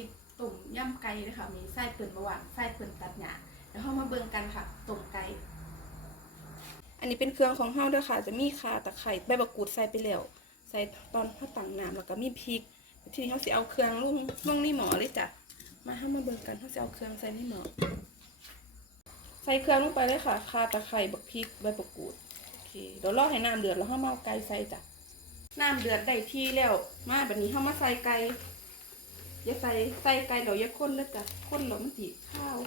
ลิปตุ่มย่ำไก่เลยค่ะมีไส้เปิ่นบหวานไส้เปิ่นตัดหยาแล้วเข้ามาเบิ่งกันค่ะตุ่มไก่อันนี้เป็นเครื่องของเฮาด้วยค่ะ จะมีข่าตะไคร้ใบมะกรูดใส่ไปแล้วใส่ตอนเฮาตั้งน้ำแล้วก็มีพริก ทีนี้เฮาสิเอาเครื่องลุงลุงในหมอเลยจ้ะมาเฮามาเบิ่งกันเฮาสิเอาเครื่องใส่ในหมอใส่เครื่องลงไปเลยค่ะข่าตะไคร้บักพริกใบมะกรูดโอเคเดี๋ยวรอให้น้ำเดือดแล้วเฮามาเอาไก่ใส่จ้ะน้ำเดือดได้ที่แล้วมาแบบนี้เฮามาใส่ไก่ อย่าใส่ใส่ไก่เราอย่าข้นเลยจ้ะข้นเรามันติข้าว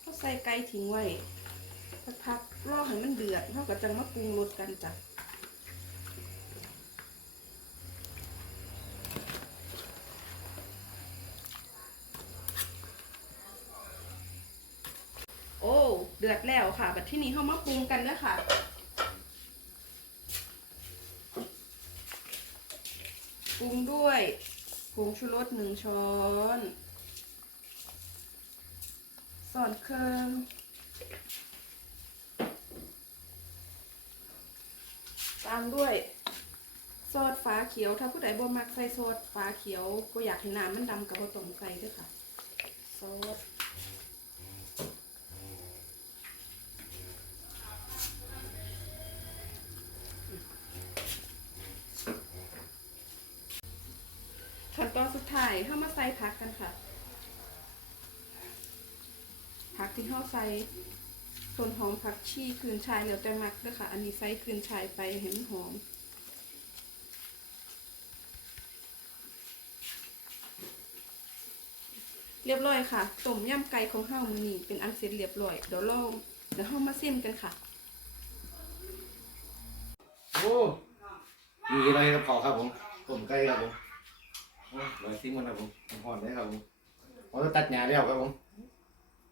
เขาใส่ไก่ทิ้งไว้สักพักรอให้มันเดือดเขาก็จะมาปรุงรสกันจ้ะโอ้เดือดแล้วค่ะบัดที่นี้เขามาปรุงกันแล้วค่ะปรุงด้วย ผงชูรสหนึ่งช้อนซอสเครื่องตามด้วยซอสฟ้าเขียว ถ้าผู้ใดบ่มักใส่ซอสฟ้าเขียวก็อยากให้น้ำมันดำกับบ่ต้องใส่ด้วยค่ะซอส ตอนสุดท้ายเข้ามาใส่ผักกันค่ะ ผักที่เข้าใส่ต้นหอมผักชีคืนชายแล้วแต่มักด้วยค่ะ อันนี้ใส่คืนชายไปเห็นหอมเรียบร้อยค่ะต้มยำไก่ของเฮามือนี้เป็นอันเสร็จเรียบร้อยเดี๋ยวลองเดี๋ยวเฮามาซิมกันค่ะโอ้มีอะไรครับขอครับผมต้มไก่ครับผม โอ้ลอยซิมกันครับผมหอนได้ครับผมพอจะตัดหญ้าแล้วครับผม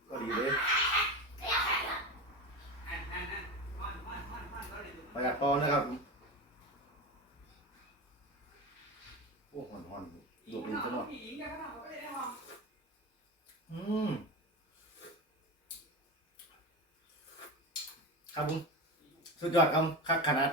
ก็ดีเลยประหยัดพอนะครับผมโอ้หอนหอนดูดมันซะหน่อยอืมครับผมสุดยอดครับคักขนาด